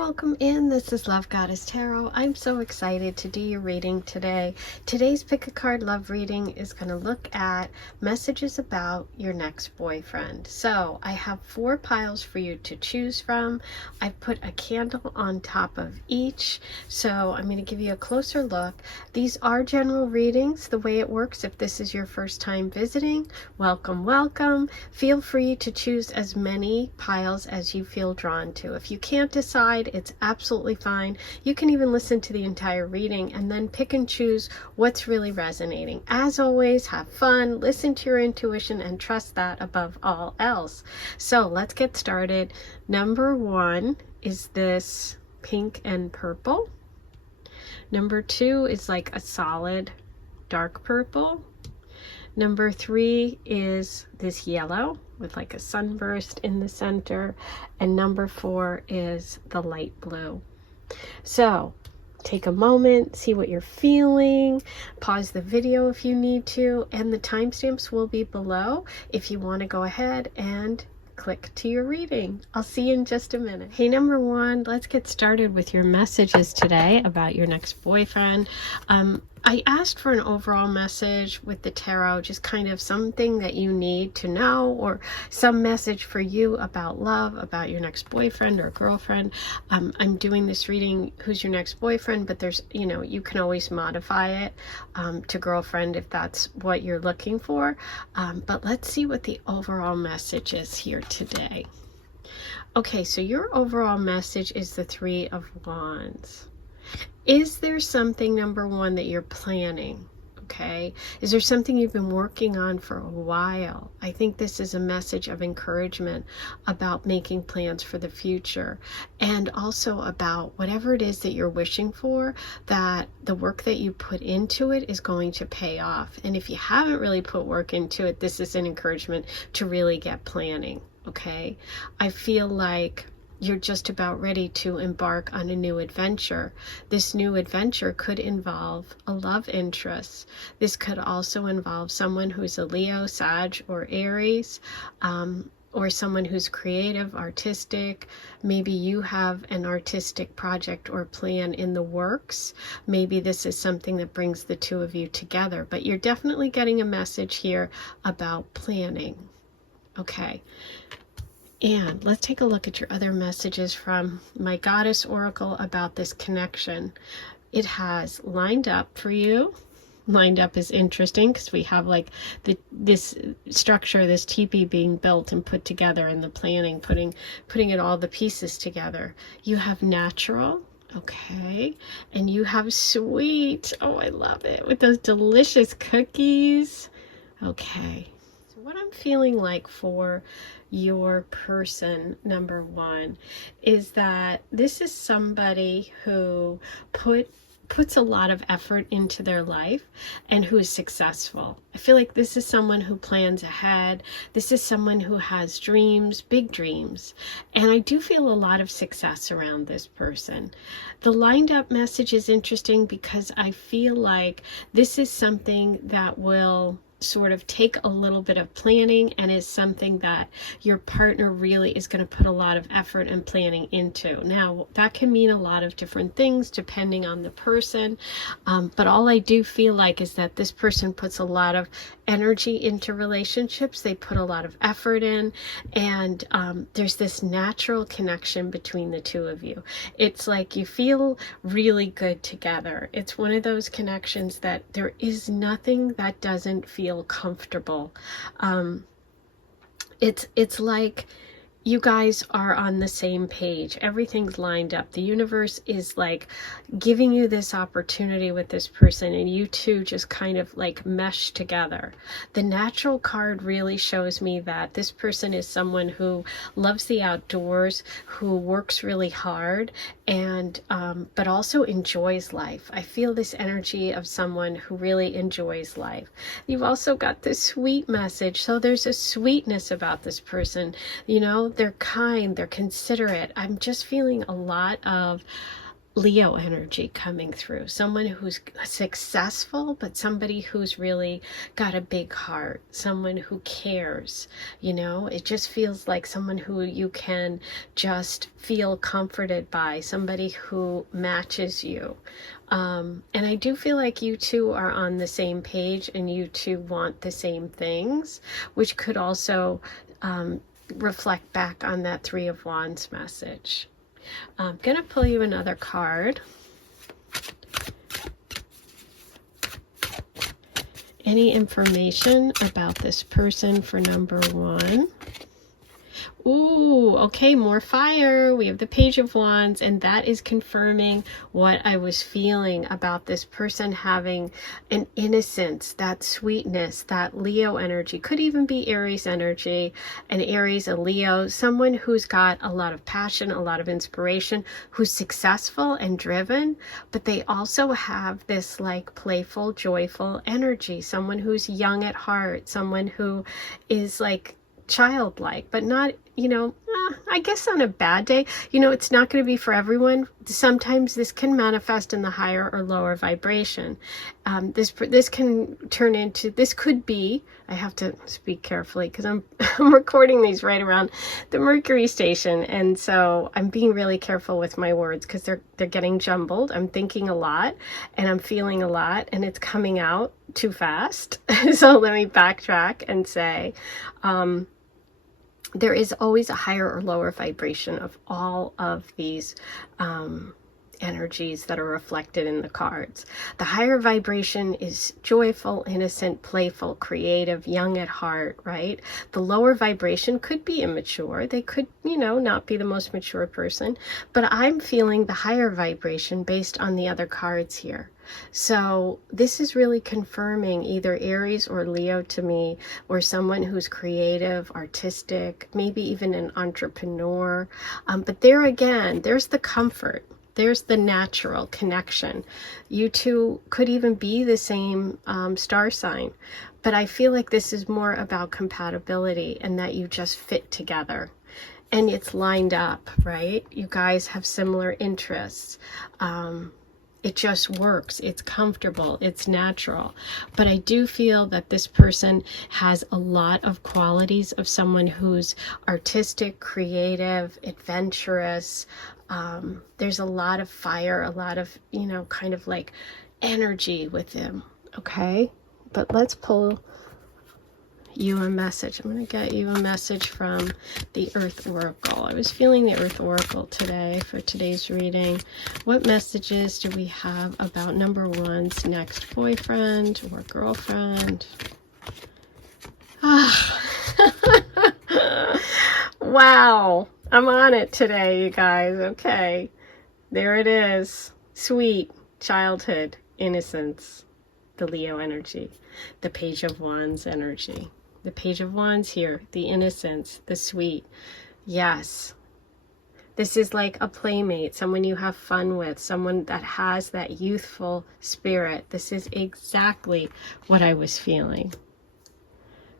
welcome in. This is Love Goddess Tarot. I'm so excited to do your reading today. Today's pick a card love reading is going to look at messages about your next boyfriend. So I have 4 piles for you to choose from. I've put a candle on top of each, so I'm going to give you a closer look. These are general readings. The way it works, if this is your first time visiting, welcome, welcome. Feel free to choose as many piles as you feel drawn to. If you can't decide, it's absolutely fine. You can even listen to the entire reading and then pick and choose what's really resonating. As always, have fun, listen to your intuition, and trust that above all else. So let's get started. Number 1 is this pink and purple. Number 2 is like a solid dark purple. Number 3 is this yellow with like a sunburst in the center. And number 4 is the light blue. So take a moment, see what you're feeling, pause the video if you need to, and the timestamps will be below if you want to go ahead and click to your reading. I'll see you in just a minute. Hey, number 1, let's get started with your messages today about your next boyfriend. I asked for an overall message with the tarot, just kind of something that you need to know, or some message for you about love, about your next boyfriend or girlfriend. I'm doing this reading, who's your next boyfriend, but there's, you can always modify it to girlfriend if that's what you're looking for. But let's see what the overall message is here today. Okay, so your overall message is the 3 of Wands. Is there something, number 1, that you're planning? Okay. Is there something you've been working on for a while? I think this is a message of encouragement about making plans for the future, and also about whatever it is that you're wishing for, that the work that you put into it is going to pay off. And if you haven't really put work into it, this is an encouragement to really get planning. Okay. I feel like you're just about ready to embark on a new adventure. This new adventure could involve a love interest. This could also involve someone who's a Leo, Sag, or Aries, or someone who's creative, artistic. Maybe you have an artistic project or plan in the works. Maybe this is something that brings the 2 of you together, but you're definitely getting a message here about planning. Okay. And let's take a look at your other messages from my Goddess Oracle about this connection. It has lined up for you. Lined up is interesting because we have like this structure, this teepee being built and put together, and the planning, putting it all the pieces together. You have natural. Okay. And you have sweet. Oh, I love it. With those delicious cookies. Okay. So what I'm feeling like for your person, number 1, is that this is somebody who puts a lot of effort into their life and who is successful. I feel like this is someone who plans ahead. This is someone who has dreams, big dreams. And I do feel a lot of success around this person. The lined up message is interesting because I feel like this is something that will sort of take a little bit of planning, and is something that your partner really is going to put a lot of effort and planning into. Now, that can mean a lot of different things depending on the person, but all I do feel like is that this person puts a lot of energy into relationships. They put a lot of effort in, and there's this natural connection between the 2 of you. It's like you feel really good together. It's one of those connections that there is nothing that doesn't feel comfortable. It's like you guys are on the same page. Everything's lined up. The universe is like giving you this opportunity with this person, and you two just kind of like mesh together. The natural card really shows me that this person is someone who loves the outdoors, who works really hard, and but also enjoys life. I feel this energy of someone who really enjoys life. You've also got this sweet message. So there's a sweetness about this person. They're kind, they're considerate. I'm just feeling a lot of Leo energy coming through, someone who's successful, but somebody who's really got a big heart, someone who cares. You know, it just feels like someone who you can just feel comforted by, somebody who matches you. And I do feel like you two are on the same page and you two want the same things, which could also reflect back on that Three of Wands message. I'm going to pull you another card. Any information about this person for number one? Ooh, okay, more fire. We have the Page of Wands, and that is confirming what I was feeling about this person having an innocence, that sweetness, that Leo energy. Could even be Aries energy, an Aries, a Leo, someone who's got a lot of passion, a lot of inspiration, who's successful and driven, but they also have this like playful, joyful energy, someone who's young at heart, someone who is like childlike, but not, you know, I guess on a bad day, you know, it's not going to be for everyone. Sometimes this can manifest in the higher or lower vibration. This can turn into, this could be, I have to speak carefully because I'm recording these right around the Mercury station, and so I'm being really careful with my words because they're getting jumbled. I'm thinking a lot and I'm feeling a lot and it's coming out too fast. So let me backtrack and say, there is always a higher or lower vibration of all of these energies that are reflected in the cards. The higher vibration is joyful, innocent, playful, creative, young at heart, right? The lower vibration could be immature. They could, you know, not be the most mature person, but I'm feeling the higher vibration based on the other cards here. So this is really confirming either Aries or Leo to me, or someone who's creative, artistic, maybe even an entrepreneur. But there again, there's the comfort. There's the natural connection. You two could even be the same star sign, but I feel like this is more about compatibility and that you just fit together. And it's lined up, right? You guys have similar interests. It just works. It's comfortable. It's natural. But I do feel that this person has a lot of qualities of someone who's artistic, creative, adventurous. There's a lot of fire, a lot of, you know, kind of like energy with them. Okay? But let's pull you a message. I'm going to get you a message from the Earth Oracle. I was feeling the Earth Oracle today for today's reading. What messages do we have about number one's next boyfriend or girlfriend? Wow. I'm on it today, you guys. Okay. There it is. Sweet childhood innocence. The Leo energy. The Page of Wands energy. The Page of Wands here, the innocence, the sweet. Yes. This is like a playmate, someone you have fun with, someone that has that youthful spirit. This is exactly what I was feeling.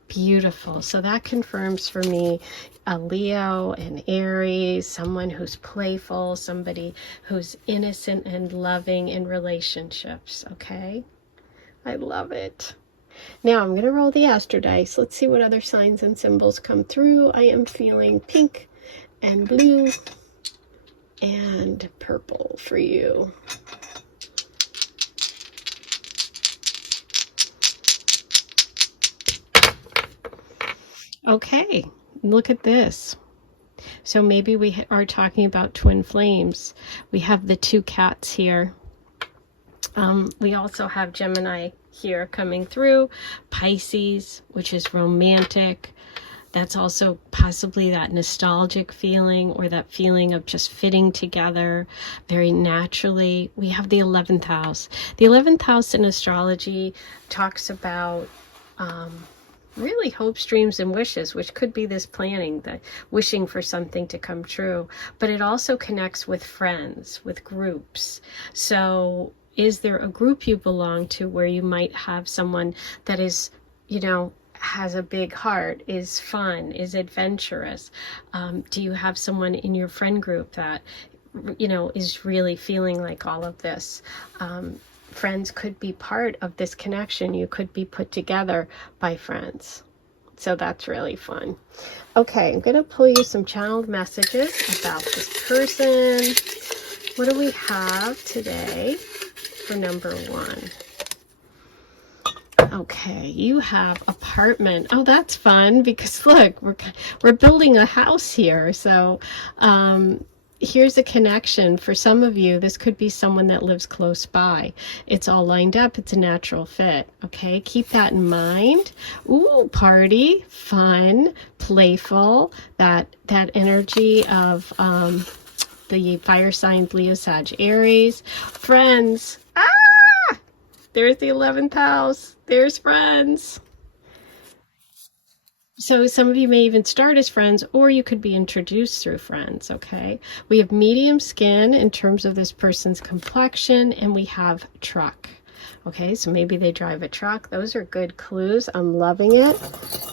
Beautiful. So that confirms for me a Leo, an Aries, someone who's playful, somebody who's innocent and loving in relationships. Okay? I love it. Now I'm going to roll the Astro Dice. Let's see what other signs and symbols come through. I am feeling pink and blue and purple for you. Okay, look at this. So maybe we are talking about twin flames. We have the two cats here. We also have Gemini here coming through, Pisces, which is romantic. That's also possibly that nostalgic feeling or that feeling of just fitting together very naturally. We have the 11th house. The 11th house in astrology talks about really hopes, dreams, and wishes, which could be this planning, the wishing for something to come true. But it also connects with friends, with groups. So is there a group you belong to where you might have someone that is, you know, has a big heart, is fun, is adventurous? Do you have someone in your friend group that you know, is really feeling like all of this. Friends could be part of this connection. You could be put together by friends. So that's really fun. Okay, I'm going to pull you some channeled messages about this person. What do we have today for number 1? Okay, you have apartment. Oh, that's fun, because look, we're building a house here. So here's a connection. For some of you, this could be someone that lives close by. It's all lined up. It's a natural fit. Okay, keep that in mind. Ooh, party, fun, playful. That energy of the fire signs Leo, Sag, Aries. Friends. There's the 11th house. There's friends. So some of you may even start as friends, or you could be introduced through friends, okay? We have medium skin in terms of this person's complexion, and we have truck. Okay, so maybe they drive a truck. Those are good clues. I'm loving it.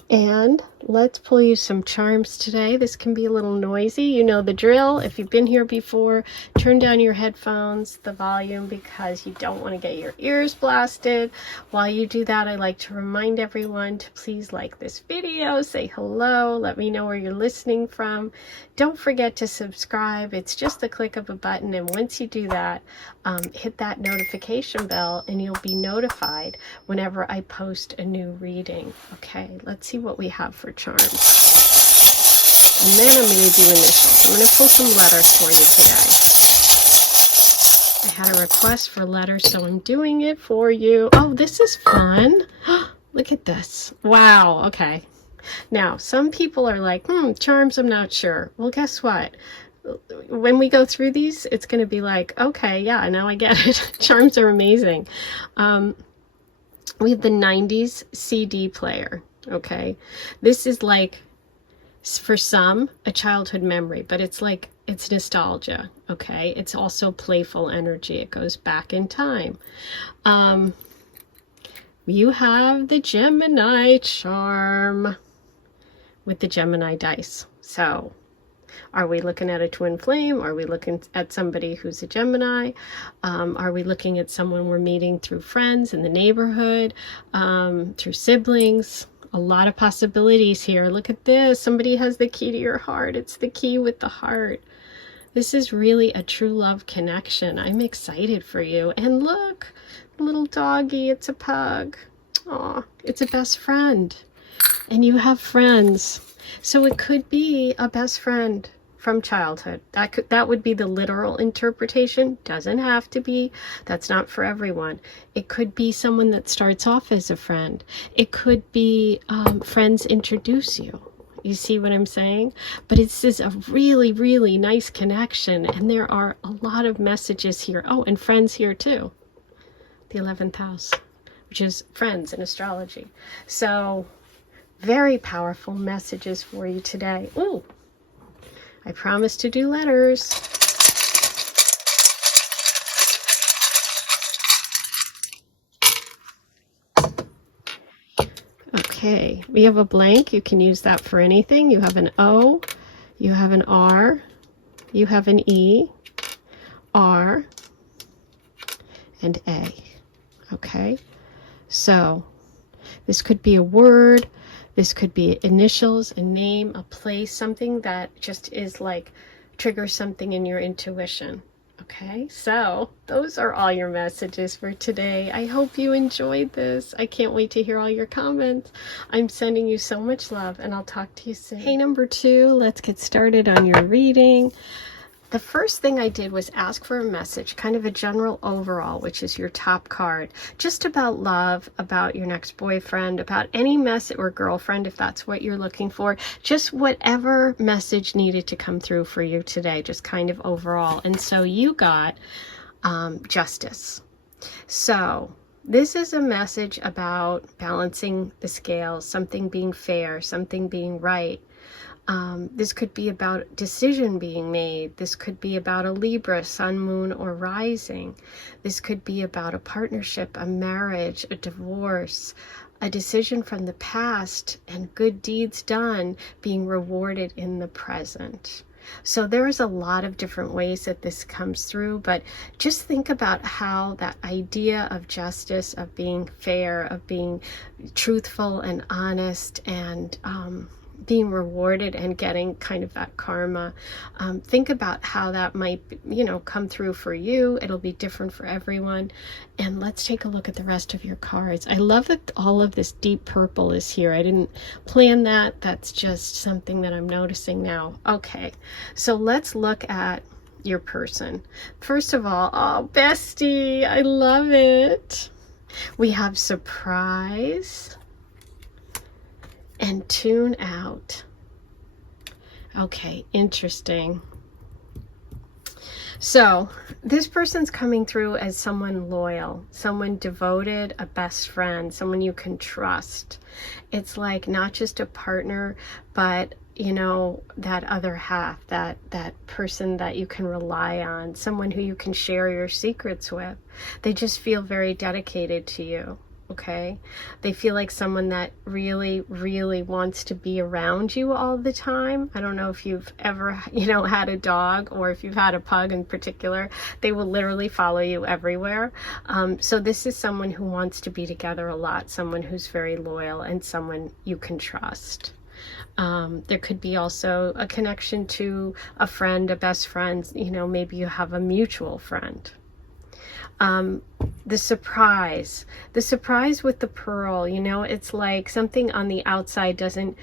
And let's pull you some charms today. This can be a little noisy. You know the drill. If you've been here before, turn down your headphones, the volume, because you don't want to get your ears blasted. While you do that, I like to remind everyone to please like this video, say hello, let me know where you're listening from. Don't forget to subscribe. It's just the click of a button, and once you do that, hit that notification bell and you'll be notified whenever I post a new reading. Okay, let's see what we have for charms. And then I'm going to do initials. I'm going to pull some letters for you today. I had a request for letters, so I'm doing it for you. Oh, this is fun. Look at this. Wow, okay. Now, some people are like, charms, I'm not sure. Well, guess what? When we go through these, it's going to be like, okay, yeah, now I get it. Charms are amazing. We have the 90s CD player, okay? This is like, for some, a childhood memory, but it's like, it's nostalgia, okay? It's also playful energy. It goes back in time. You have the Gemini charm with the Gemini dice. So, are we looking at a twin flame? Are we looking at somebody who's a Gemini? Are we looking at someone we're meeting through friends in the neighborhood, through siblings? A lot of possibilities here. Look at this. Somebody has the key to your heart. It's the key with the heart. This is really a true love connection. I'm excited for you. And look, little doggy. It's a pug. Aw, it's a best friend. And you have friends. So it could be a best friend from childhood. That would be the literal interpretation. Doesn't have to be. That's not for everyone. It could be someone that starts off as a friend. It could be friends introduce you. You see what I'm saying? But it's just a really, really nice connection. And there are a lot of messages here. Oh, and friends here too. The 11th house, which is friends in astrology. So very powerful messages for you today. Ooh, I promise to do letters. Okay, we have a blank. You can use that for anything. You have an O, you have an R, you have an E, R, and A. Okay, so this could be a word. This could be initials, a name, a place, something that just is like triggers something in your intuition. Okay, so those are all your messages for today. I hope you enjoyed this. I can't wait to hear all your comments. I'm sending you so much love, and I'll talk to you soon. Hey, number 2, let's get started on your reading. The first thing I did was ask for a message, kind of a general overall, which is your top card, just about love, about your next boyfriend, about any message, or girlfriend, if that's what you're looking for, just whatever message needed to come through for you today, just kind of overall. And so you got justice. So this is a message about balancing the scales, something being fair, something being right. This could be about decision being made. This could be about a Libra, sun, moon, or rising. This could be about a partnership, a marriage, a divorce, a decision from the past, and good deeds done being rewarded in the present. So there's a lot of different ways that this comes through, but just think about how that idea of justice, of being fair, of being truthful and honest, and being rewarded and getting kind of that karma. Think about how that might, come through for you. It'll be different for everyone. And let's take a look at the rest of your cards. I love that all of this deep purple is here. I didn't plan that. That's just something that I'm noticing now. Okay, so let's look at your person. First of all, oh, bestie, I love it. We have surprise and tune out. Okay, interesting. So this person's coming through as someone loyal, someone devoted, a best friend, someone you can trust. It's like not just a partner, but that other half, that person that you can rely on, someone who you can share your secrets with. They just feel very dedicated to you. Okay, they feel like someone that really, really wants to be around you all the time. I don't know if you've ever, had a dog, or if you've had a pug in particular. They will literally follow you everywhere. So this is someone who wants to be together a lot, someone who's very loyal, and someone you can trust. There could be also a connection to a friend, a best friend. Maybe you have a mutual friend. The surprise with the pearl, it's like something on the outside doesn't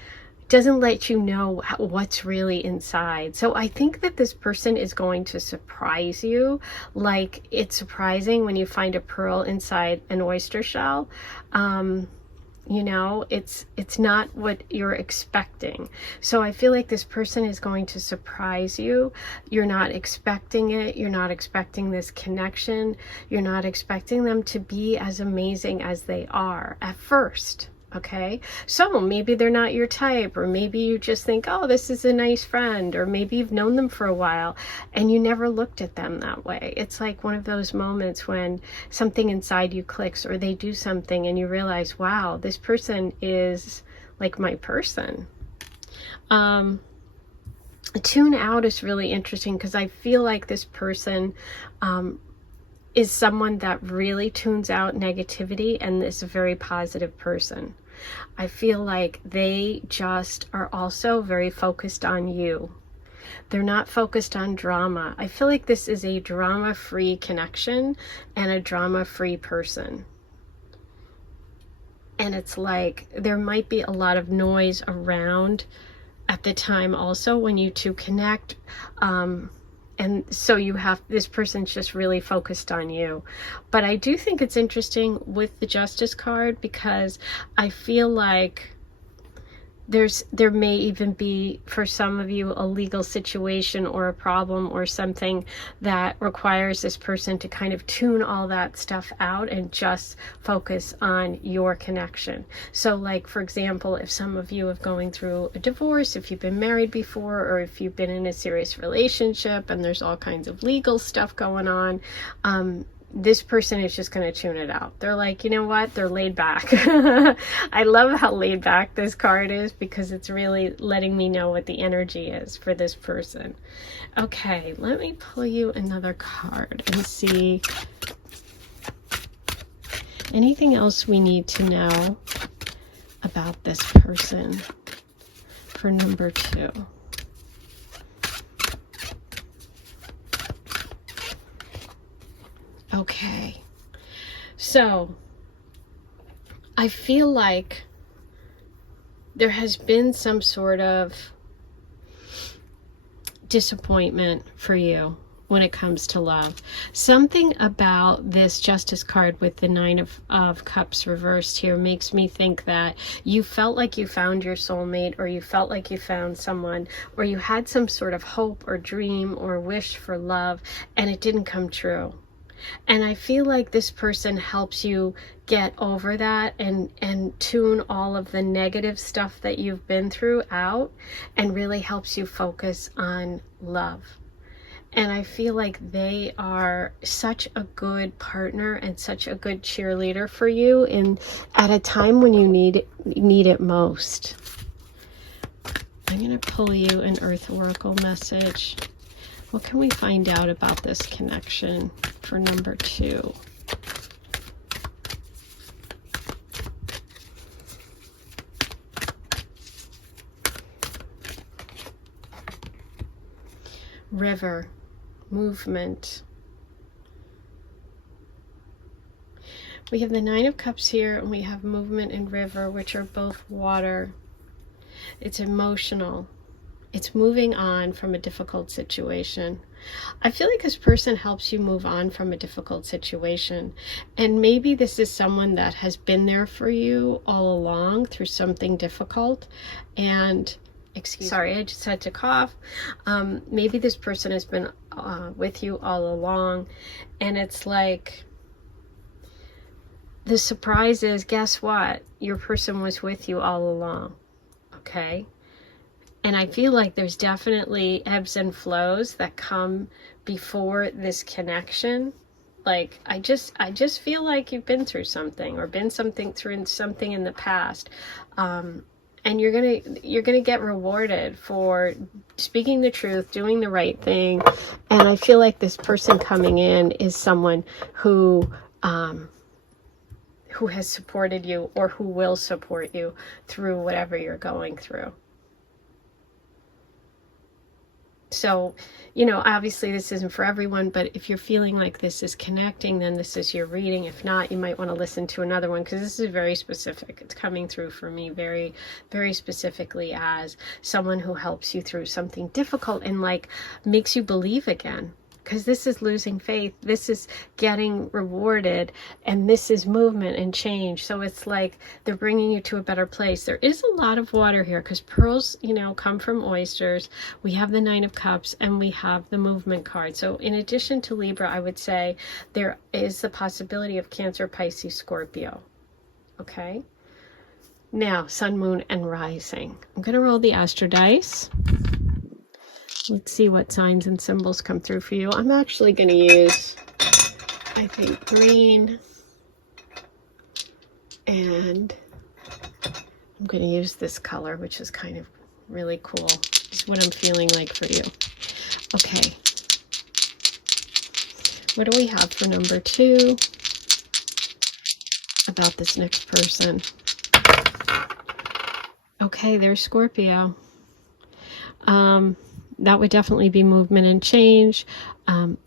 let you know what's really inside. So I think that this person is going to surprise you, like it's surprising when you find a pearl inside an oyster shell. It's not what you're expecting. So I feel like this person is going to surprise you. You're not expecting it. You're not expecting this connection. You're not expecting them to be as amazing as they are at first. Okay, so maybe they're not your type, or maybe you just think, oh, this is a nice friend, or maybe you've known them for a while and you never looked at them that way. It's like one of those moments when something inside you clicks, or they do something and you realize, wow, this person is like my person. Tune out is really interesting, because I feel like this person is someone that really tunes out negativity and is a very positive person. I feel like they just are also very focused on you. They're not focused on drama. I feel like this is a drama-free connection and a drama-free person. And it's like there might be a lot of noise around at the time also when you two connect. And so this person's just really focused on you. But I do think it's interesting with the Justice card, because I feel like there may even be, for some of you, a legal situation or a problem or something that requires this person to kind of tune all that stuff out and just focus on your connection. So like, for example, if some of you are going through a divorce, if you've been married before, or if you've been in a serious relationship and there's all kinds of legal stuff going on, this person is just going to tune it out. They're like, you know what? They're laid back. I love how laid back this card is, because it's really letting me know what the energy is for this person. Okay, let me pull you another card and see anything else we need to know about this person for number 2. Okay, so I feel like there has been some sort of disappointment for you when it comes to love. Something about this Justice card with the 9 of Cups reversed here makes me think that you felt like you found your soulmate, or you felt like you found someone, or you had some sort of hope or dream or wish for love, and it didn't come true. And I feel like this person helps you get over that and tune all of the negative stuff that you've been through out, and really helps you focus on love. And I feel like they are such a good partner and such a good cheerleader for you at a time when you need it most. I'm going to pull you an Earth Oracle message. What can we find out about this connection for number 2? River, movement. We have the Nine of Cups here, and we have movement and river, which are both water. It's emotional. It's moving on from a difficult situation. I feel like this person helps you move on from a difficult situation. And maybe this is someone that has been there for you all along through something difficult. And sorry, I just had to cough. Maybe this person has been with you all along, and it's like the surprise is, guess what? Your person was with you all along, okay? And I feel like there's definitely ebbs and flows that come before this connection. Like, I just feel like you've been through something, or been through something in the past. And you're gonna get rewarded for speaking the truth, doing the right thing. And I feel like this person coming in is someone who has supported you, or who will support you through whatever you're going through. So, you know, obviously this isn't for everyone, but if you're feeling like this is connecting, then this is your reading. If not, you might want to listen to another one, because this is very specific. It's coming through for me very, very specifically as someone who helps you through something difficult and like makes you believe again. Because this is losing faith, this is getting rewarded, and this is movement and change. So it's like they're bringing you to a better place. There is a lot of water here, because pearls, you know, come from oysters. We have the Nine of Cups, and we have the movement card. So in addition to Libra, I would say there is the possibility of Cancer, Pisces, Scorpio. Okay? Now, Sun, Moon, and Rising. I'm going to roll the Astro Dice. Let's see what signs and symbols come through for you. I'm actually going to use, I think, green, and I'm going to use this color, which is kind of really cool. It's what I'm feeling like for you. Okay. What do we have for number 2 about this next person? Okay, there's Scorpio. That would definitely be movement and change.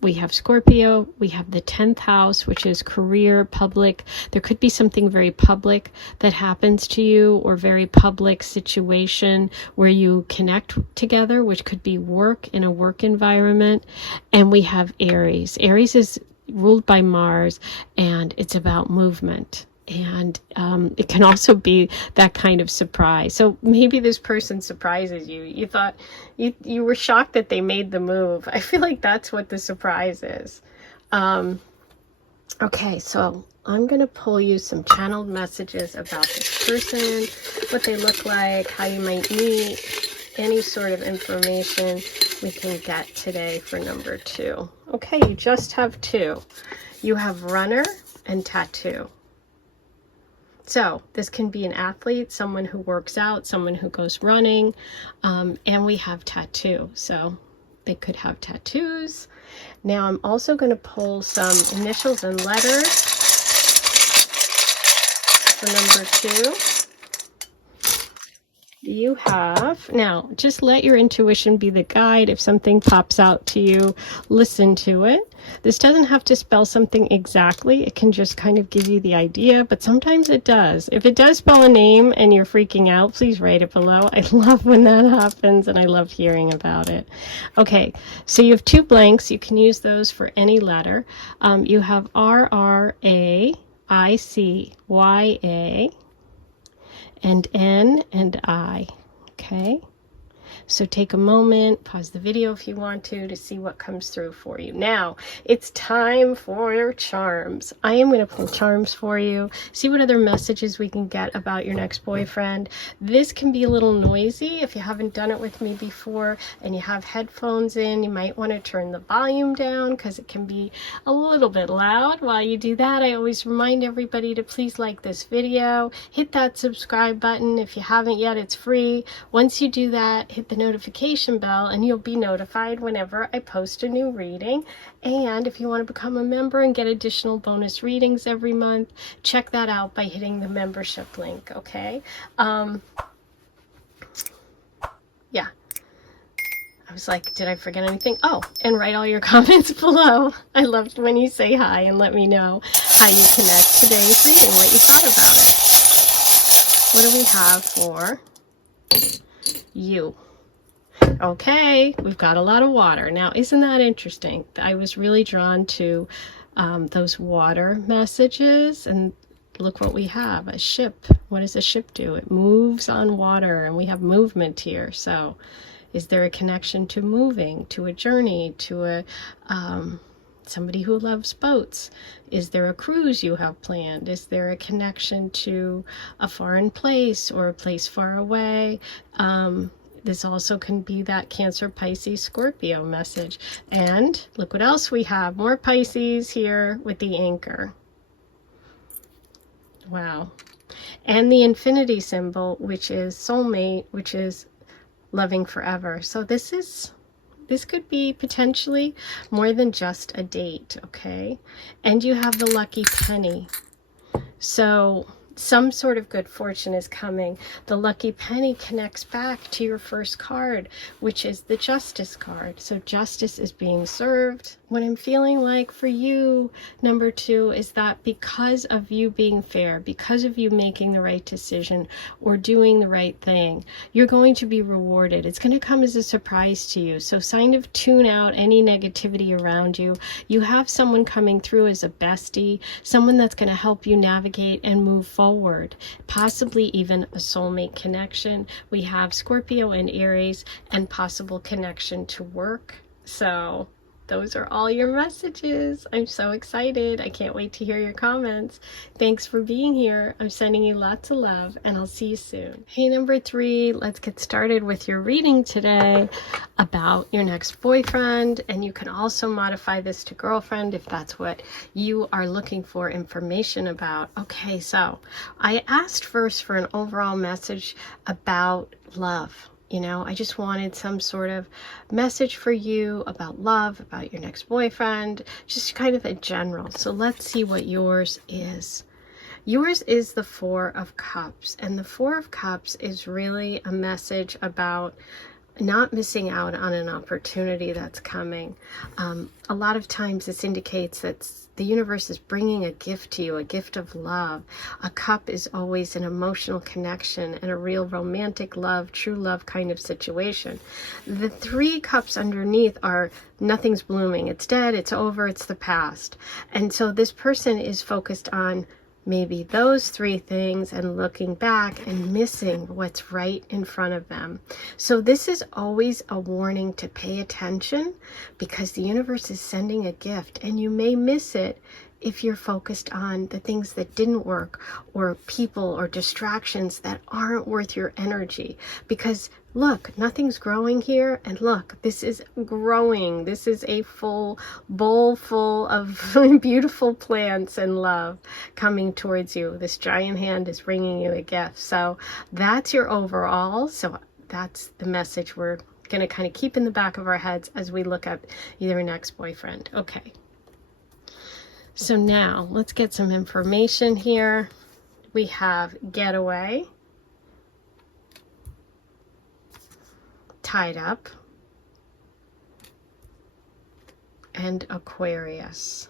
We have Scorpio. We have the 10th house, which is career, public. There could be something very public that happens to you, or very public situation where you connect together, which could be work, in a work environment. And we have Aries. Aries is ruled by Mars, and it's about movement. And it can also be that kind of surprise. So maybe this person surprises you. You thought, you were shocked that they made the move. I feel like that's what the surprise is. Okay, so I'm going to pull you some channeled messages about this person, what they look like, how you might meet, any sort of information we can get today for number 2. Okay, you just have 2. You have runner and tattoo. So this can be an athlete, someone who works out, someone who goes running, and we have tattoo. So they could have tattoos. Now I'm also going to pull some initials and letters for number 2. You have, now just let your intuition be the guide. If something pops out to you, listen to it. This doesn't have to spell something exactly. It can just kind of give you the idea, but sometimes it does. If it does spell a name and you're freaking out, please write it below. I love when that happens, and I love hearing about it. Okay, so you have 2 blanks. You can use those for any letter. You have RRAICYA. And N and I, okay? So take a moment, pause the video if you want to see what comes through for you. Now, it's time for your charms. I am going to pull charms for you, see what other messages we can get about your next boyfriend. This can be a little noisy. If you haven't done it with me before and you have headphones in, you might want to turn the volume down because it can be a little bit loud. While you do that, I always remind everybody to please like this video, hit that subscribe button. If you haven't yet, it's free. Once you do that, hit the notification bell and you'll be notified whenever I post a new reading. And if you want to become a member and get additional bonus readings every month, check that out by hitting the membership link, okay? Yeah. I was like, did I forget anything? Oh, and write all your comments below. I loved when you say hi and let me know how you connect today's reading, what you thought about it. What do we have for you? Okay, we've got a lot of water. Now, isn't that interesting? I was really drawn to those water messages, and look what we have, a ship. What does a ship do? It moves on water, and we have movement here. So is there a connection to moving, to a journey, to a somebody who loves boats? Is there a cruise you have planned? Is there a connection to a foreign place or a place far away? This also can be that Cancer, Pisces, Scorpio message. And look what else we have. More Pisces here with the anchor. Wow. And the infinity symbol, which is soulmate, which is loving forever. So this could be potentially more than just a date, okay? And you have the lucky penny. So some sort of good fortune is coming. The lucky penny connects back to your first card, which is the justice card. So justice is being served. What I'm feeling like for you, number 2, is that because of you being fair, because of you making the right decision or doing the right thing, you're going to be rewarded. It's going to come as a surprise to you. So kind of tune out any negativity around you. You have someone coming through as a bestie, someone that's going to help you navigate and move forward, possibly even a soulmate connection. We have Scorpio and Aries and possible connection to work. So those are all your messages. I'm so excited. I can't wait to hear your comments. Thanks for being here. I'm sending you lots of love, and I'll see you soon. Hey, number 3, let's get started with your reading today about your next boyfriend. And you can also modify this to girlfriend if that's what you are looking for information about. Okay, so I asked first for an overall message about love. You know, I just wanted some sort of message for you about love, about your next boyfriend, just kind of in general. So let's see what yours is. Yours is the 4 of Cups, and the 4 of Cups is really a message about not missing out on an opportunity that's coming. A lot of times this indicates that the universe is bringing a gift to you, a gift of love. A cup is always an emotional connection and a real romantic love, true love kind of situation. The 3 cups underneath are nothing's blooming. It's dead, it's over, it's the past. And so this person is focused on maybe those 3 things and looking back and missing what's right in front of them. So this is always a warning to pay attention, because the universe is sending a gift and you may miss it if you're focused on the things that didn't work, or people or distractions that aren't worth your energy. Because look, nothing's growing here, and look, this is growing. This is a full bowl full of beautiful plants and love coming towards you. This giant hand is bringing you a gift. So that's your overall. So that's the message we're going to kind of keep in the back of our heads as we look at your next boyfriend. Okay. So now let's get some information here. We have getaway, tied up, and Aquarius.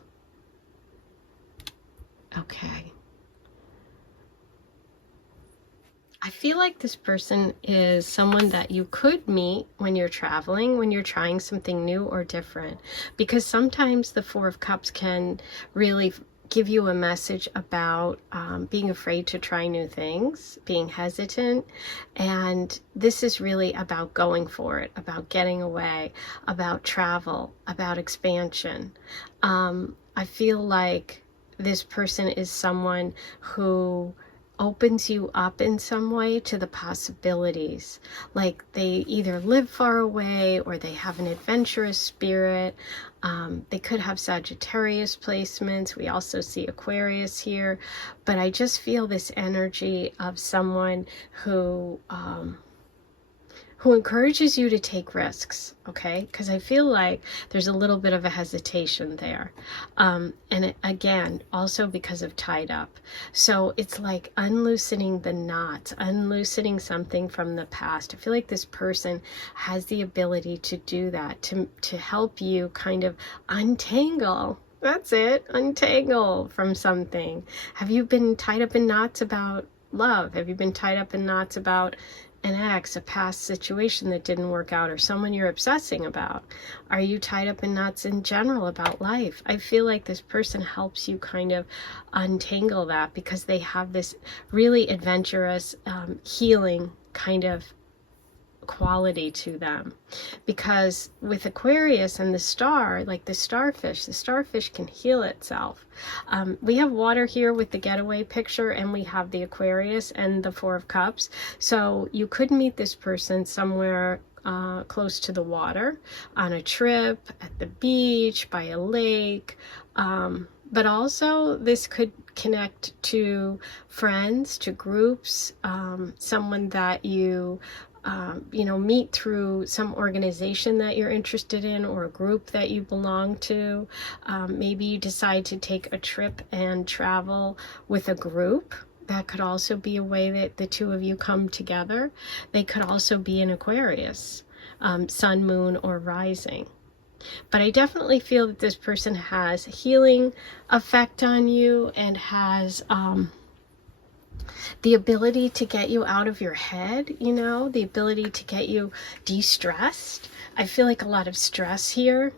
Okay. I feel like this person is someone that you could meet when you're traveling, when you're trying something new or different, because sometimes the 4 of Cups can really give you a message about being afraid to try new things, being hesitant. And this is really about going for it, about getting away, about travel, about expansion. I feel like this person is someone who opens you up in some way to the possibilities. Like they either live far away or they have an adventurous spirit. They could have Sagittarius placements. We also see Aquarius here. But I just feel this energy of someone who encourages you to take risks, okay? Because I feel like there's a little bit of a hesitation there. And again, also because of tied up. So it's like unloosening the knots, unloosening something from the past. I feel like this person has the ability to do that, to help you kind of untangle. That's it, untangle from something. Have you been tied up in knots about love? Have you been tied up in knots about an ex, a past situation that didn't work out, or someone you're obsessing about? Are you tied up in knots in general about life? I feel like this person helps you kind of untangle that because they have this really adventurous, healing kind of quality to them. Because with Aquarius and the star, like the starfish can heal itself. We have water here with the getaway picture, and we have the Aquarius and the Four of Cups. So you could meet this person somewhere close to the water, on a trip, at the beach, by a lake. But also this could connect to friends, to groups, someone that you meet through some organization that you're interested in, or a group that you belong to. Maybe you decide to take a trip and travel with a group. That could also be a way that the two of you come together. They could also be in Aquarius, sun, moon, or rising. But I definitely feel that this person has a healing effect on you and has the ability to get you out of your head, the ability to get you de-stressed. I feel like a lot of stress here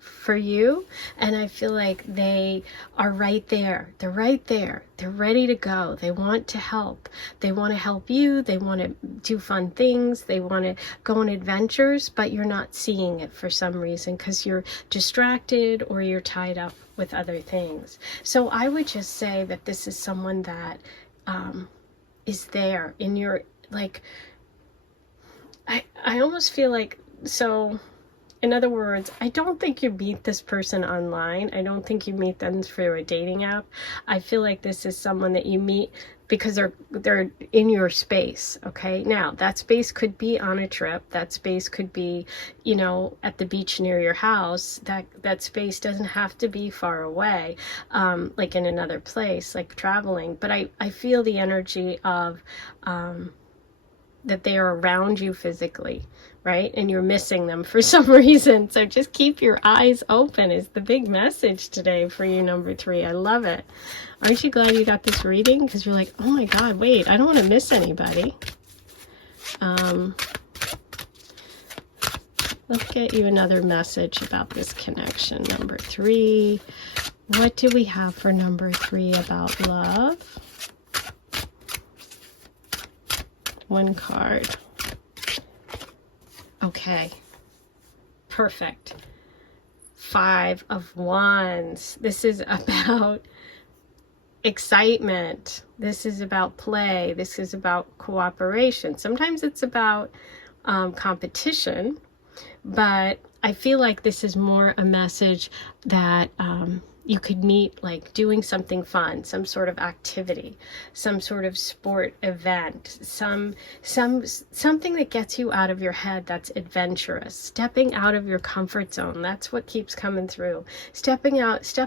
for you, and I feel like they are right there. They're right there. They're ready to go. They want to help. They want to help you. They want to do fun things. They want to go on adventures, but you're not seeing it for some reason because you're distracted or you're tied up with other things. So I would just say that this is someone that is there in your, like, I almost feel like, so in other words, I don't think you meet this person online. I don't think you meet them through a dating app. I feel like this is someone that you meet because they're in your space, okay? Now, that space could be on a trip. That space could be, at the beach near your house. That space doesn't have to be far away, like in another place, like traveling. But I feel the energy of that they are around you physically, right? And you're missing them for some reason. So just keep your eyes open is the big message today for you, number 3. I love it. Aren't you glad you got this reading? Because you're like, oh my God, wait, I don't want to miss anybody. Let's get you another message about this connection, number 3. What do we have for number 3 about love? One card. Okay, perfect. 5 of Wands. This is about excitement. This is about play. This is about cooperation. Sometimes it's about competition, but I feel like this is more a message that you could meet, like doing something fun, some sort of activity, some sort of sport event, something that gets you out of your head, that's adventurous, stepping out of your comfort zone. That's what keeps coming through. Step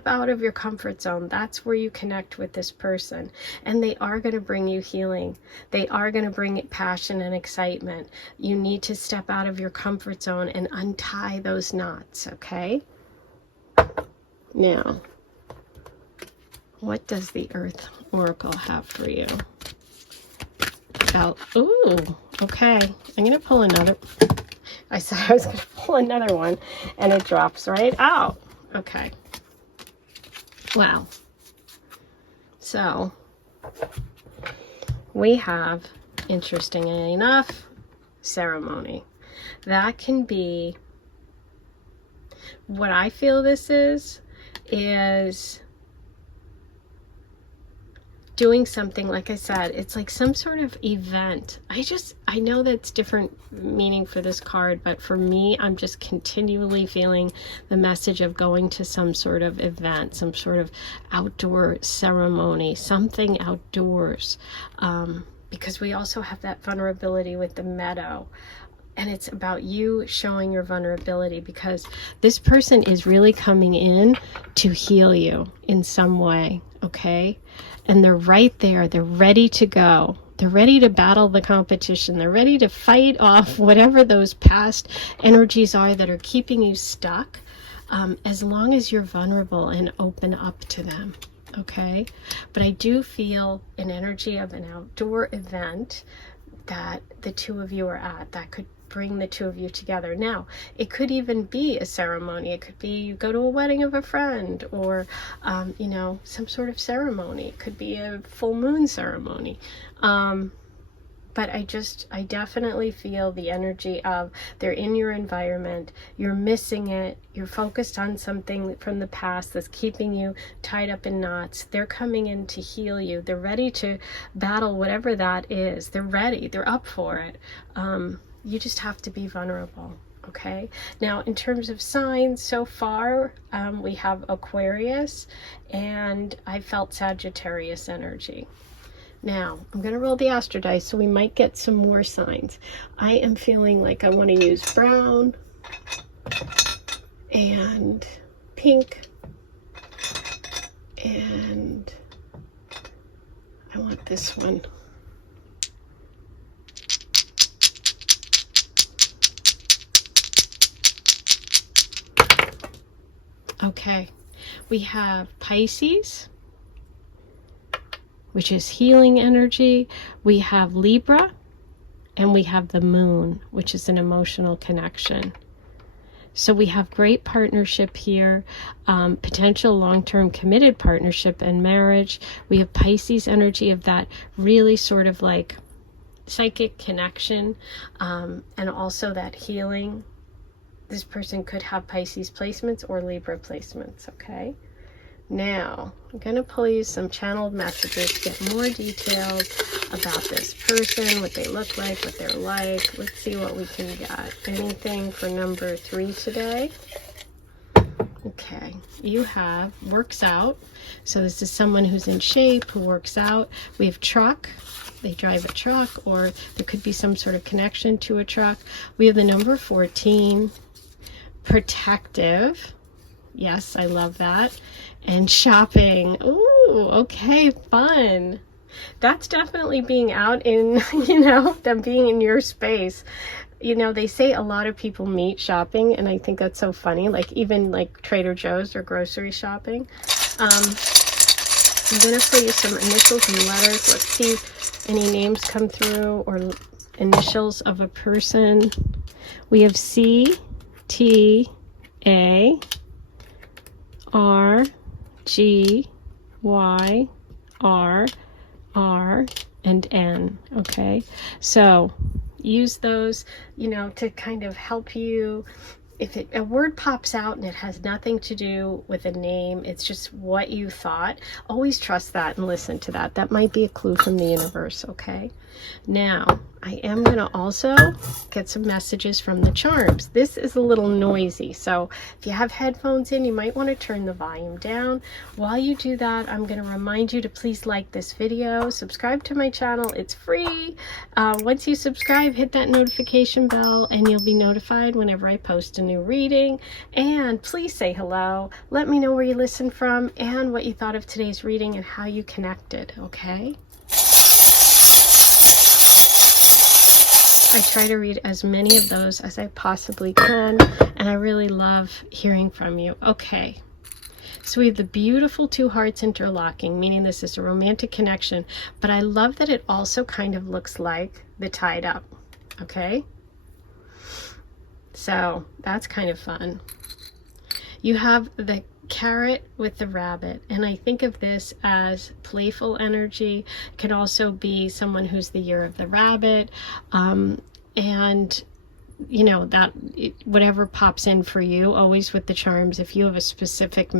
out of your comfort zone. That's where you connect with this person, and they are going to bring you healing. They are going to bring passion and excitement. You need to step out of your comfort zone and untie those knots, okay? Now, what does the Earth Oracle have for you? Ooh, okay. I'm going to pull another. I said I was going to pull another one, and it drops right out. Okay. Wow. So we have, interestingly enough, ceremony. That can be, what I feel this is doing something, like I said, it's like some sort of event. I know that's different meaning for this card, but for me, I'm just continually feeling the message of going to some sort of event, some sort of outdoor ceremony, something outdoors. Because we also have that vulnerability with the meadow. And it's about you showing your vulnerability, because this person is really coming in to heal you in some way, okay? And they're right there. They're ready to go. They're ready to battle the competition. They're ready to fight off whatever those past energies are that are keeping you stuck, as long as you're vulnerable and open up to them, okay? But I do feel an energy of an outdoor event that the two of you are at that could bring the two of you together. Now, it could even be a ceremony. It could be you go to a wedding of a friend, or you know, some sort of ceremony. It could be a full moon ceremony. But I definitely feel the energy of they're in your environment, you're missing it, you're focused on something from the past that's keeping you tied up in knots. They're coming in to heal you. They're ready to battle whatever that is. They're ready. They're up for it. You just have to be vulnerable. Okay. Now, in terms of signs, so far, we have Aquarius, and I felt Sagittarius energy. Now, I'm going to roll the astro dice, so we might get some more signs. I am feeling like I want to use brown and pink, and I want this one. Okay, we have Pisces, which is healing energy. We have Libra, and we have the moon, which is an emotional connection. So we have great partnership here, potential long-term committed partnership and marriage. We have Pisces energy of that really sort of like psychic connection, and also that healing. This person could have Pisces placements or Libra placements, okay? Now, I'm going to pull you some channeled messages to get more details about this person, what they look like, what they're like. Let's see what we can get. Anything for number 3 today? Okay, you have works out. So this is someone who's in shape, who works out. We have truck. They drive a truck, or there could be some sort of connection to a truck. We have the number 14. Protective. Yes, I love that. And shopping. Ooh, okay, fun. That's definitely being out in, you know, them being in your space. You know, they say a lot of people meet shopping, and I think that's so funny. Like even like Trader Joe's or grocery shopping. I'm going to pull you some initials and letters. Let's see any names come through, or initials of a person. We have C, T, A, R, G, Y, R, R, and N. Okay, so use those, you know, to kind of help you. If a word pops out and it has nothing to do with a name, it's just what you thought, always trust that and listen to that. That might be a clue from the universe, okay? Now, I am going to also get some messages from the charms. This is a little noisy, so if you have headphones in, you might want to turn the volume down. While you do that, I'm going to remind you to please like this video, subscribe to my channel. It's free. Once you subscribe, hit that notification bell, and you'll be notified whenever I post a new reading. And please say hello. Let me know where you listened from and what you thought of today's reading and how you connected, okay? I try to read as many of those as I possibly can, and I really love hearing from you. Okay, so we have the beautiful 2 hearts interlocking, meaning this is a romantic connection, but I love that it also kind of looks like the tied up, okay? So that's kind of fun. You have the carrot with the rabbit, and I think of this as playful energy. It could also be someone who's the year of the rabbit, and you know, that whatever pops in for you, always with the charms. If you have a specific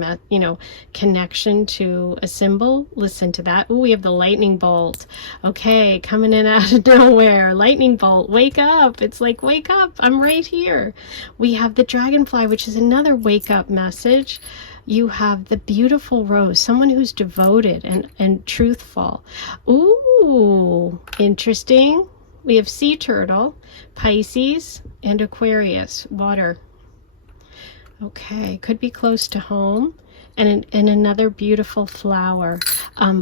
connection to a symbol, listen to that. Oh, we have the lightning bolt. Okay, coming in out of nowhere. Lightning bolt, wake up. It's like, wake up, I'm right here. We have the dragonfly, which is another wake up message. You have the beautiful rose, someone who's devoted and truthful. Ooh, interesting. We have sea turtle, Pisces, and Aquarius, water. Okay, could be close to home. And another beautiful flower,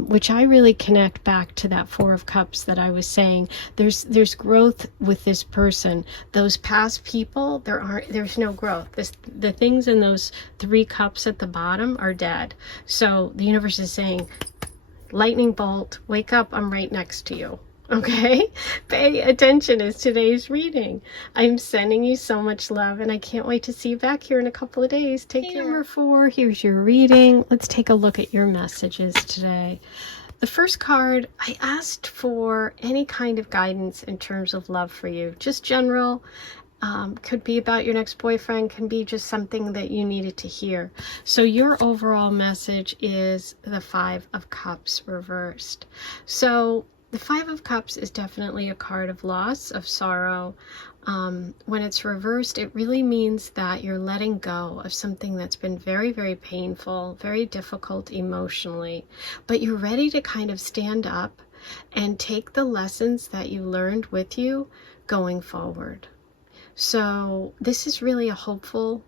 which I really connect back to that Four of Cups that I was saying. There's growth with this person. Those past people, there's no growth. The things in those 3 cups at the bottom are dead. So the universe is saying, lightning bolt, wake up, I'm right next to you. Okay, pay attention is today's reading. I'm sending you so much love, and I can't wait to see you back here in a couple of days. Take care. Number 4, here's your reading. Let's take a look at your messages today. The first card, I asked for any kind of guidance in terms of love for you, just general. Could be about your next boyfriend, can be just something that you needed to hear. So your overall message is the 5 of Cups reversed. So the 5 of Cups is definitely a card of loss, of sorrow. When it's reversed, it really means that you're letting go of something that's been very, very painful, very difficult emotionally, but you're ready to kind of stand up and take the lessons that you learned with you going forward. So this is really a hopeful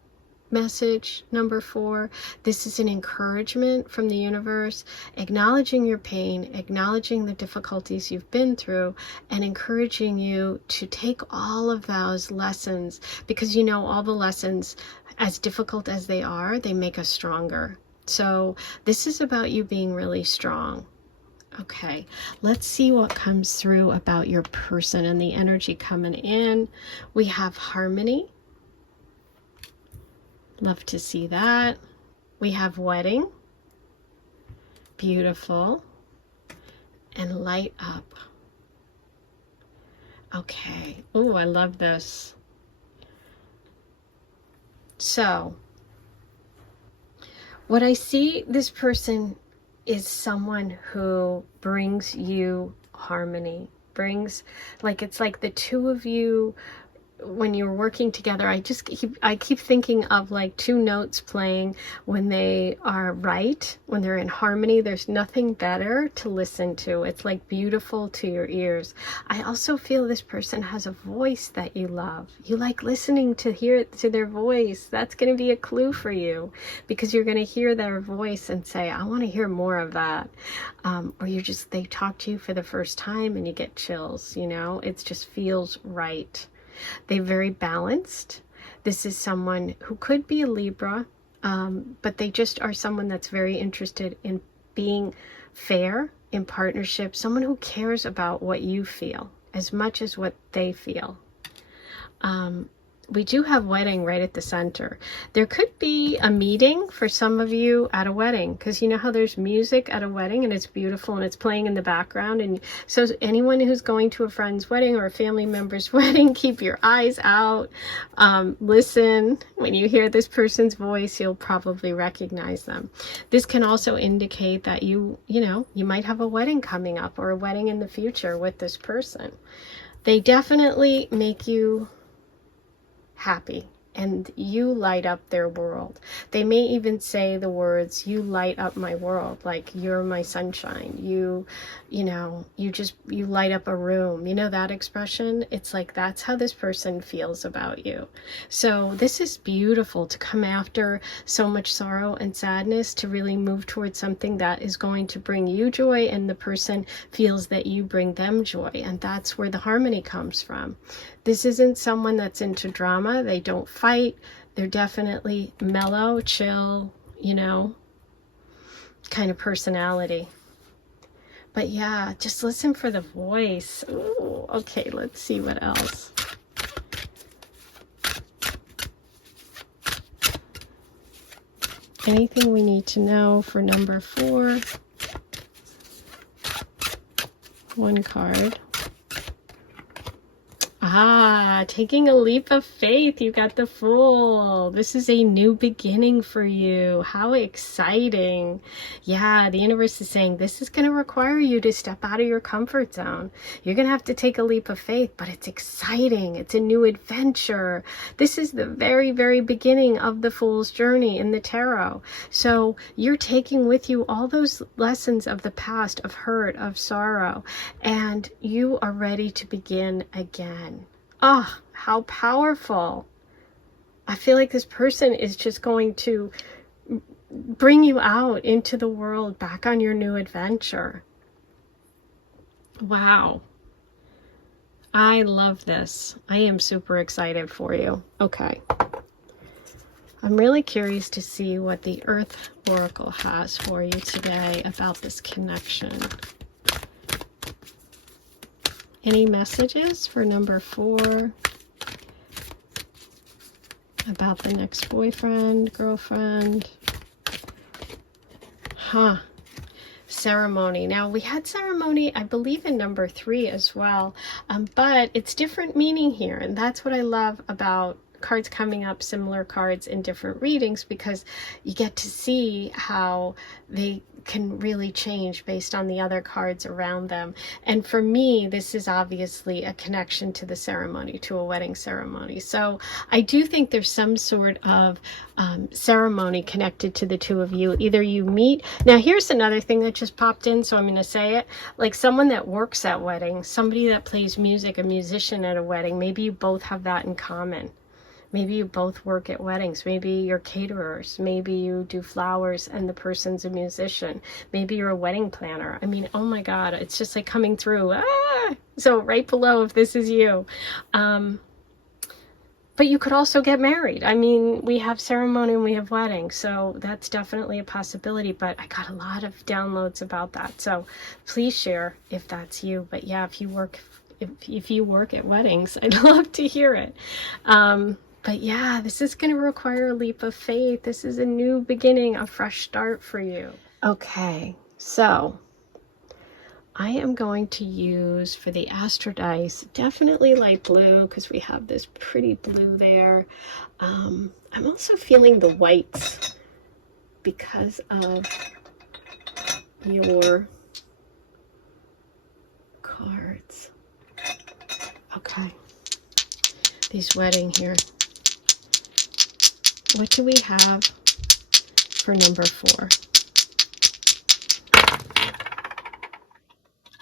message, number 4. This is an encouragement from the universe, acknowledging your pain, acknowledging the difficulties you've been through, and encouraging you to take all of those lessons, because you know all the lessons, as difficult as they are, they make us stronger. So this is about you being really strong. Okay, let's see what comes through about your person and the energy coming in. We have harmony. Love to see that. We have wedding. Beautiful. And light up. Okay. Oh, I love this. So, what I see, this person is someone who brings you harmony, brings, like, it's like the two of you, when you're working together, I keep thinking of like 2 notes playing when they are right, when they're in harmony. There's nothing better to listen to. It's like beautiful to your ears. I also feel this person has a voice that you love. You like listening to their voice. That's going to be a clue for you, because you're going to hear their voice and say, I want to hear more of that. Or they talk to you for the first time and you get chills, it just feels right. They're very balanced. This is someone who could be a Libra, but they just are someone that's very interested in being fair in partnership, someone who cares about what you feel as much as what they feel. We do have wedding right at the center. There could be a meeting for some of you at a wedding, because you know how there's music at a wedding and it's beautiful and it's playing in the background. And so anyone who's going to a friend's wedding or a family member's wedding, keep your eyes out. Listen. When you hear this person's voice, you'll probably recognize them. This can also indicate that you might have a wedding coming up or a wedding in the future with this person. They definitely make you happy, and you light up their world. They may even say the words, you light up my world, like you're my sunshine. You light up a room. You know that expression? It's like that's how this person feels about you. So this is beautiful, to come after so much sorrow and sadness, to really move towards something that is going to bring you joy, and the person feels that you bring them joy, and that's where the harmony comes from. This isn't someone that's into drama. They don't fight. They're definitely mellow, chill, kind of personality. But yeah, just listen for the voice. Ooh, okay, let's see what else. anything we need to know for number 4? One card. Ah, taking a leap of faith. You got the Fool. This is a new beginning for you. How exciting. Yeah, the universe is saying this is going to require you to step out of your comfort zone. You're going to have to take a leap of faith, but it's exciting. It's a new adventure. This is the very, very beginning of the Fool's journey in the tarot. So you're taking with you all those lessons of the past, of hurt, of sorrow, and you are ready to begin again. Oh, how powerful. I feel like this person is just going to bring you out into the world, back on your new adventure. Wow. I love this. I am super excited for you. Okay. I'm really curious to see what the Earth Oracle has for you today about this connection. Any messages for number 4 about the next boyfriend, girlfriend? Ceremony. Now, we had ceremony, I believe, in number 3 as well, but it's different meaning here, and that's what I love about cards coming up, similar cards in different readings, because you get to see how they can really change based on the other cards around them. And for me, this is obviously a connection to the ceremony, to a wedding ceremony. So I do think there's some sort of ceremony connected to the two of you. Either you meet. Now, here's another thing that just popped in, so I'm going to say it. Like someone that works at weddings, somebody that plays music, a musician at a wedding, maybe you both have that in common. Maybe you both work at weddings. Maybe you're caterers. Maybe you do flowers and the person's a musician. Maybe you're a wedding planner. I mean, oh my God, it's just like coming through. Ah! So right below, if this is you. But you could also get married. I mean, we have ceremony and we have weddings, so that's definitely a possibility. But I got a lot of downloads about that. So please share if that's you. But yeah, if you work at weddings, I'd love to hear it. But yeah, this is going to require a leap of faith. This is a new beginning, a fresh start for you. Okay, so I am going to use for the Astro Dice, definitely light blue, because we have this pretty blue there. I'm also feeling the whites because of your cards. Okay, these wedding here. What do we have for number 4?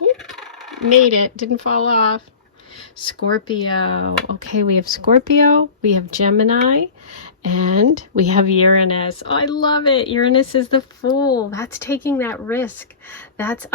Oop, made it, didn't fall off. Scorpio. Okay, we have Scorpio, we have Gemini, and we have Uranus. Oh, I love it. Uranus is the Fool. That's taking that risk. That's,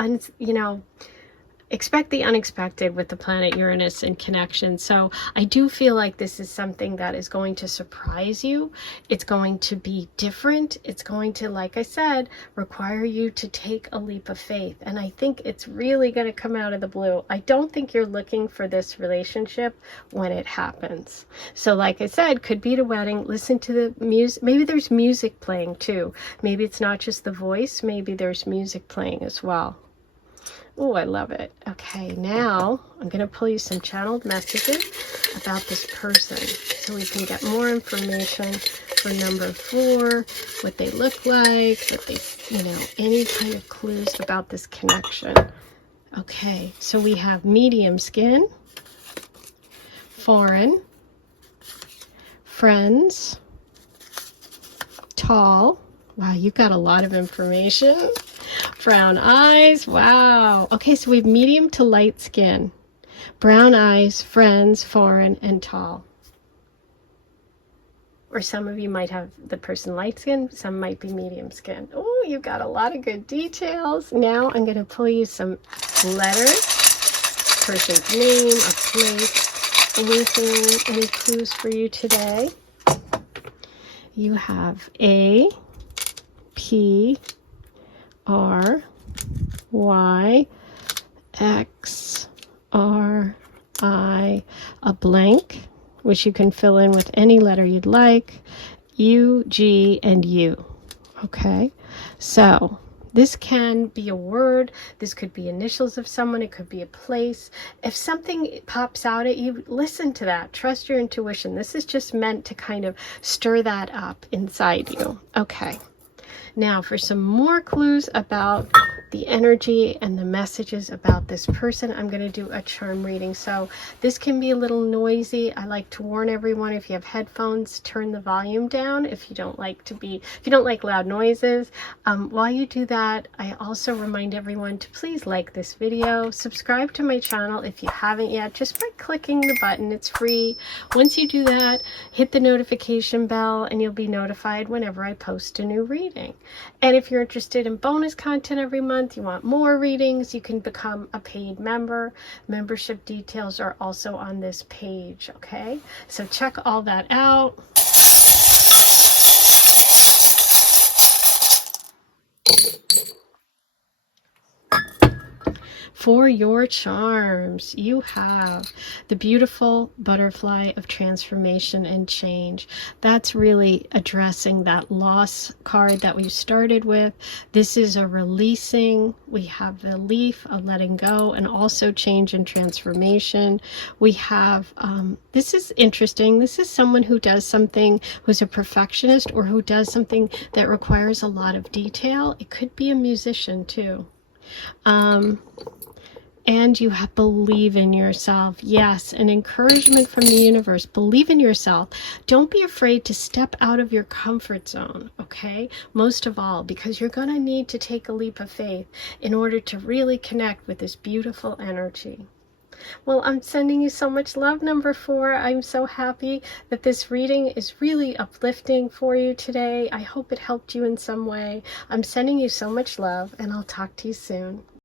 expect the unexpected with the planet Uranus in connection. So I do feel like this is something that is going to surprise you. It's going to be different. It's going to, like I said, require you to take a leap of faith. And I think it's really going to come out of the blue. I don't think you're looking for this relationship when it happens. So like I said, could be at a wedding, listen to the music. Maybe there's music playing too. Maybe it's not just the voice. Maybe there's music playing as well. Oh, I love it. Okay, now I'm going to pull you some channeled messages about this person so we can get more information for number 4, what they look like, what they, any kind of clues about this connection. Okay, so we have medium skin, foreign, friends, tall. Wow, you've got a lot of information. Brown eyes. Wow. Okay, so we have medium to light skin. Brown eyes, friends, foreign, and tall. Or some of you might have the person light skin, some might be medium skin. Oh, you got a lot of good details. Now I'm going to pull you some letters, person's name, a place, anything, any clues for you today. You have A, P, R, Y, X, R, I, a blank, which you can fill in with any letter you'd like, U, G, and U. Okay, so this can be a word, this could be initials of someone, it could be a place. If something pops out at you, listen to that. Trust your intuition. This is just meant to kind of stir that up inside you. Okay. Now for some more clues about the energy and the messages about this person, I'm going to do a charm reading. So this can be a little noisy. I like to warn everyone, if you have headphones, turn the volume down if you don't like loud noises. While you do that, I also remind everyone to please like this video, subscribe to my channel if you haven't yet, just by clicking the button. It's free. Once you do that, hit the notification bell and you'll be notified whenever I post a new reading. And if you're interested in bonus content every month, you want more readings, you can become a paid member. Membership details are also on this page, okay? So check all that out. For your charms, you have the beautiful butterfly of transformation and change. That's really addressing that loss card that we started with. This is a releasing. We have the leaf, a letting go, and also change and transformation. We have, this is interesting. This is someone who does something, who's a perfectionist, or who does something that requires a lot of detail. It could be a musician too. And you have believe in yourself. Yes, an encouragement from the universe. Believe in yourself. Don't be afraid to step out of your comfort zone, okay? Most of all, because you're going to need to take a leap of faith in order to really connect with this beautiful energy. Well, I'm sending you so much love, number 4. I'm so happy that this reading is really uplifting for you today. I hope it helped you in some way. I'm sending you so much love, and I'll talk to you soon.